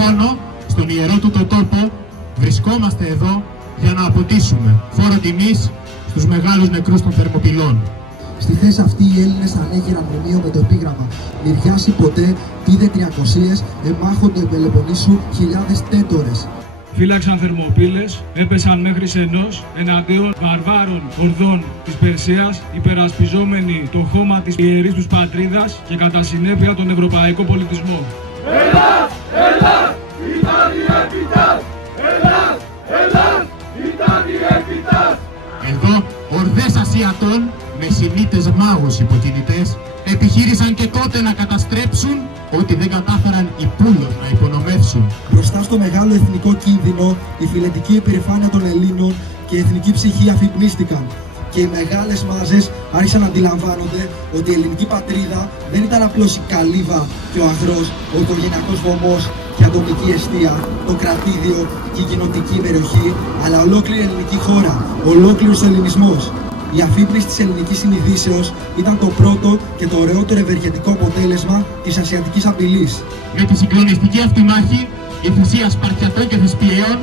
χρόνο, στον ιερό του το τόπο, βρισκόμαστε εδώ για να αποτίσουμε φόρο τιμής στους μεγάλους νεκρούς των Θερμοπυλών. Στη θέση αυτή οι Έλληνες ανέγειραν μνημείο με το επίγραμμα «Μυριάσει ποτέ, πίδε τριακοσίες, εμάχοντο Πελοποννήσου χιλιάδες τέτορες». Φύλαξαν Θερμοπύλες, έπεσαν μέχρι σενός εναντίον βαρβάρων ορδών της Περσίας, υπερασπιζόμενοι το χώμα της ιερής τους πατρίδας και κατά συνέπεια τον ευρωπαϊκό πολιτισμό. Ελλάς, Ελλάς, ήταν η Επίτας! Ελλάς, Ελλάς, ήταν η Επίτας! Εδώ ορδές Ασιατών με συνήτες μάγους υποκινητές επιχείρησαν και τότε να καταστρέψουν ό,τι δεν κατάφεραν οι Πούλων να υπονομεύσουν. Μπροστά στο μεγάλο εθνικό κίνδυνο, η φιλετική υπερηφάνεια των Ελλήνων και η εθνική ψυχή αφυπνίστηκαν. Και οι μεγάλες μάζες άρχισαν να αντιλαμβάνονται ότι η ελληνική πατρίδα δεν ήταν απλώς η καλύβα και ο αγρός, ο οικογενειακός βωμός και η ατομική εστία, το κρατήδιο και η κοινοτική περιοχή, αλλά ολόκληρη ελληνική χώρα, ολόκληρος ελληνισμός. Η αφύπνιση της ελληνικής συνειδήσεως ήταν το πρώτο και το ωραιότερο ευεργετικό αποτέλεσμα της ασιατικής απειλής. Με τη συγκλονιστική αυτή μάχη, η θυσία Σπαρτιατών και Θεσπιαίων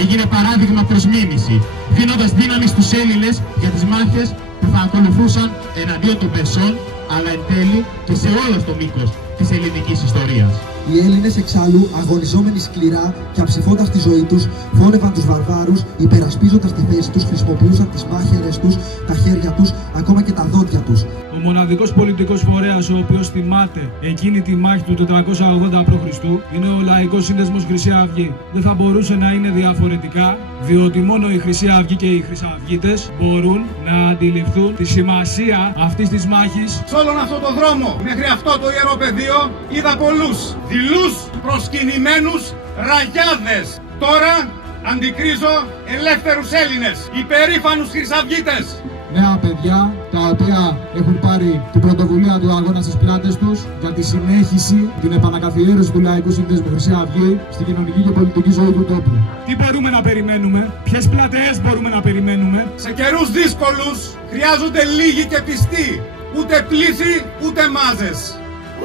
έγινε παράδειγμα προς μίμηση, δίνοντας δύναμη στους Έλληνες για τις μάχες που θα ακολουθούσαν εναντίον των Περσών, αλλά εν τέλει και σε όλο το μήκος της ελληνικής ιστορίας. Οι Έλληνες εξάλλου, αγωνιζόμενοι σκληρά και αψηφώντας τη ζωή τους, φώνευαν τους βαρβάρους, υπερασπίζοντας τη θέση τους, χρησιμοποιούσαν τις μάχαιρες τους, τα χέρια τους, ακόμα και τα δόντια τους. Ο μοναδικός πολιτικός φορέας ο οποίος θυμάται εκείνη τη μάχη του 480 π.Χ. είναι ο Λαϊκός Σύνδεσμος Χρυσή Αυγή. Δεν θα μπορούσε να είναι διαφορετικά, διότι μόνο η Χρυσή Αυγή και οι Χρυσαυγίτες μπορούν να αντιληφθούν τη σημασία αυτής της μάχης. Σ' όλον αυτό το δρόμο, μέχρι αυτό το ιερό πεδίο, είδα πολλούς δειλούς, προσκυνημένους, ραγιάδες. Τώρα αντικρίζω ελεύθερους Έλληνες, υπερήφανους Χρυσαυγίτες. Νέα παιδιά, τα οποία έχουν πάρει την πρωτοβουλία του αγώνα στις πλάτες τους για τη συνέχιση, την επανακαθιέρωση του Λαϊκού Σύνδεσμου Χρυσή Αυγή στην κοινωνική και πολιτική ζωή του τόπου. Τι μπορούμε να περιμένουμε, ποιες πλατεές μπορούμε να περιμένουμε? Σε καιρούς δύσκολους χρειάζονται λίγοι και πιστοί, ούτε πλήθη ούτε μάζες.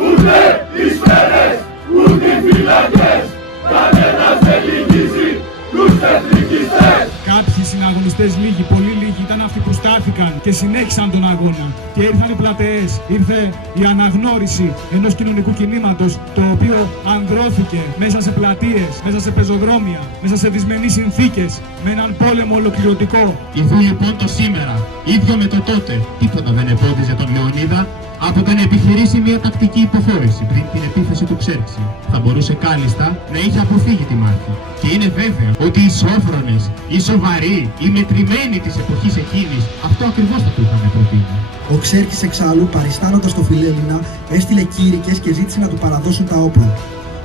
Ούτε οι σφαίρες, ούτε οι φυλακές, κανένας δεν λυγίζει τους εθνικιστές. Κάποιοι συναγωνιστές λίγοι, πολύ λίγοι, ήταν αυτοί που στάθηκαν και συνέχισαν τον αγώνα. Και ήρθαν οι πλατεές, ήρθε η αναγνώριση ενός κοινωνικού κινήματος, το οποίο ανδρώθηκε μέσα σε πλατείες, μέσα σε πεζοδρόμια, μέσα σε δυσμενείς συνθήκες, με έναν πόλεμο ολοκληρωτικό. Ιδού λοιπόν το σήμερα, ίδιο με το τότε, τίποτα δεν εμπόδιζε τον Λεωνίδα από το να επιχειρήσει μια τακτική υποχώρηση πριν την επίθεση του Ξέρξη. Θα μπορούσε κάλλιστα να είχε αποφύγει τη μάχη. Και είναι βέβαιο ότι οι σόφρονες, οι σοβαροί, οι μετρημένοι της εποχής εκείνης αυτό ακριβώς θα του είχαν προτείνει. Ο Ξέρκης εξάλλου, παριστάνοντας το Φιλέλληνα, έστειλε κήρυκες και ζήτησε να του παραδώσουν τα όπλα.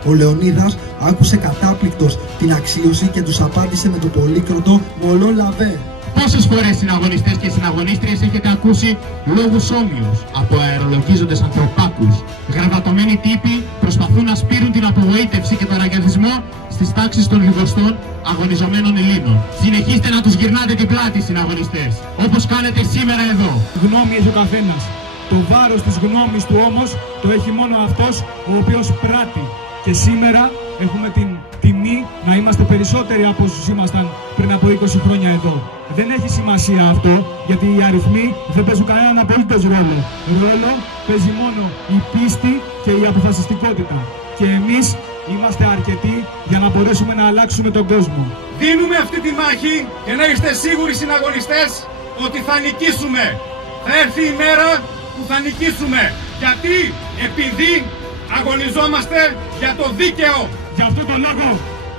Ο Λεωνίδας άκουσε κατάπληκτος την αξίωση και τους απάντησε με το πολύκροτο «Μολό λαβέ». Πόσες φορές συναγωνιστές και συναγωνίστριες έχετε ακούσει λόγους όμοιους από αερολογίζοντες ανθρωπάκους? Γραβατωμένοι τύποι προσπαθούν να σπείρουν την απογοήτευση και τον ραγιαδισμό στις τάξεις των λιγοστών αγωνιζομένων Ελλήνων. Συνεχίστε να τους γυρνάτε την πλάτη, συναγωνιστές, όπως κάνετε σήμερα εδώ. Γνώμη έχει ο καθένας. Το βάρος της γνώμης του όμως το έχει μόνο αυτός ο οποίος πράττει. Και σήμερα έχουμε την τιμή να είμαστε περισσότεροι από όσους ήμασταν πριν από 20 χρόνια εδώ. Δεν έχει σημασία αυτό, γιατί οι αριθμοί δεν παίζουν κανέναν απολύτως ρόλο. Ρόλο παίζει μόνο η πίστη και η αποφασιστικότητα. Και εμείς είμαστε αρκετοί για να μπορέσουμε να αλλάξουμε τον κόσμο. Δίνουμε αυτή τη μάχη και να είστε σίγουροι, συναγωνιστές, ότι θα νικήσουμε. Θα έρθει η μέρα που θα νικήσουμε. Γιατί? Επειδή αγωνιζόμαστε για το δίκαιο. Γι' αυτό τον λόγο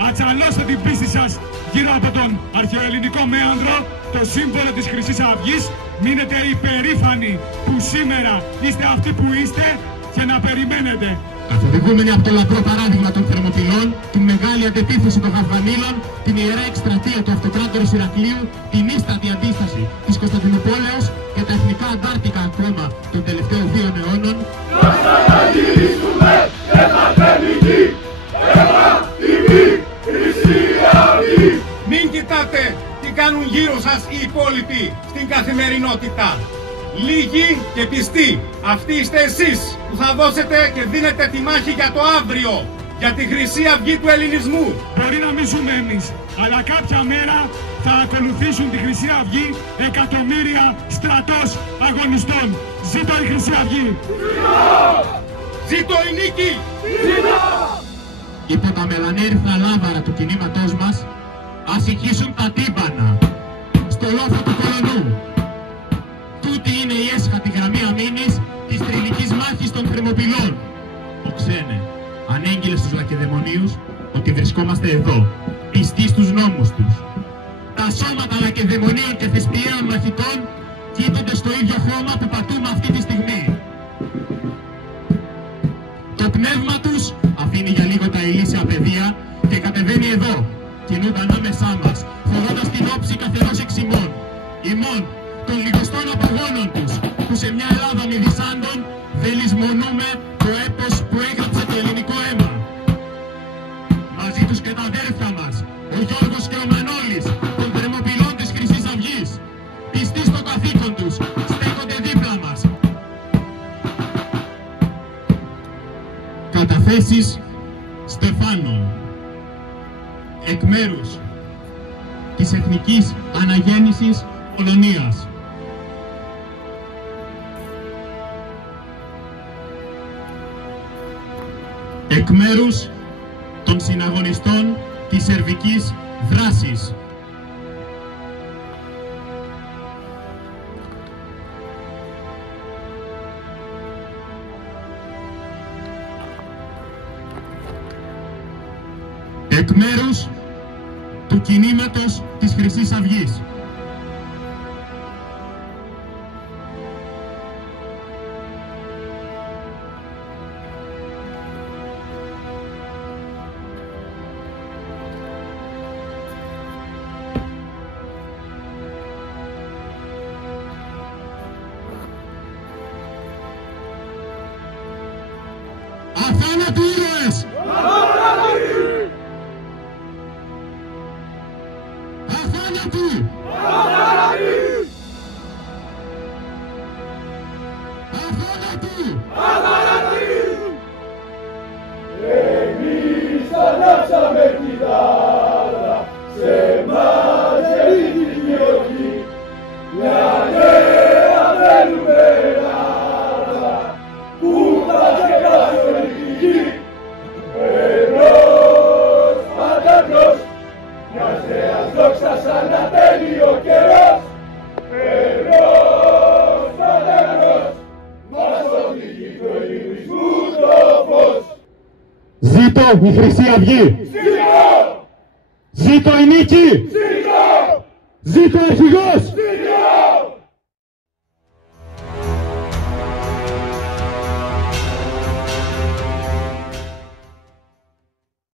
ατσαλώστε την πίστη σας γύρω από τον αρχαιοελληνικό μέανδρο, το σύμβολο της Χρυσής Αυγής. Μείνετε υπερήφανοι που σήμερα είστε αυτοί που είστε και να περιμένετε. Καθοδηγούμενοι από το λαμπρό παράδειγμα των Θερμοπυλών, την μεγάλη αντεπίθεση των Γαβγανίλων, την ιερά εκστρατεία του αυτοκράτορος Ηρακλείου, την ίστατη αντίσταση της Κωνσταντινούπολεως και τα εθνικά αντάρτικα ακόμα των τελευταίων 2 αιώνων. Να ξαναγυρίσουμε εθνική, τιμή, Χρυσή Αυγή. Μην κοιτάτε τι κάνουν γύρω σας οι υπόλοιποι στην καθημερινότητα. Λίγοι και πιστοί, αυτοί είστε εσείς που θα δώσετε και δίνετε τη μάχη για το αύριο, για τη Χρυσή Αυγή του ελληνισμού. Μπορεί να μην ζούμε εμείς, αλλά κάποια μέρα θα ακολουθήσουν τη Χρυσή Αυγή εκατομμύρια στρατός αγωνιστών. Ζήτω η Χρυσή Αυγή! Ζήτω η νίκη! Υπό τα μελανέριθρα λάβαρα του κινήματός μας ας ηχήσουν τα τύμπανα στο λόφο του Κολονού. Τούτη είναι η έσχατη γραμμή αμήνης της θρηνικής μάχης των Θερμοπυλών. Ο Ξένε ανέγγειλε στους Λακεδαιμονίους ότι βρισκόμαστε εδώ, πιστοί στους νόμους τους. Τα σώματα Λακεδαιμονίων και Θεσπιαίων μαχητών κοίτονται στο ίδιο χώμα που πατούμε αυτή τη στιγμή. Το πνεύμα τους αφήνει για λίγο τα ηλίσια πεδία και κατεβαίνει εδώ, κινούνται ανάμεσά μας, φορώντας την όψη καθενός εξ ημών. Ημών των λιγοστών απαγώνων τους, που σε μια Ελλάδα μηδισάντων δεν λησμονούμε το έπος που έγραψε το ελληνικό αίμα. Μαζί τους και τα αδέρφια μας, ο Γιώργος και ο Μανώλης, των Θερμοπυλών της Χρυσής Αυγής, πιστοί στο καθήκον τους, στέκονται δίπλα μας. Καταθέσεις Στεφάνων εκ μέρους της Εθνικής Αναγέννησης Πολωνίας. Εκ μέρους των συναγωνιστών της Σερβικής Δράσης. Εκ μέρους του κινήματος της Χρυσής Αυγής. Αθάνατοι ήρωες! Αθάνατοι! Αθάνατοι! Εμείς ανάψαμε τη θάλα, σε εμάς γεννήθηκε η οργή, μια νέα θέλουμε Ελλάδα, που θα ξεχάσει όλη τη γη. Ενός παντανός, μιας νέας δόξας σαν ατέλειο καιρός, ενός παντανός, μας οδηγεί του ελληνισμού το φως. Ζήτω η Χρυσή Αυγή! Ζήτω! Ζήτω η νίκη! Ζήτω! Ζήτω ο αρχηγός! Ζήτω!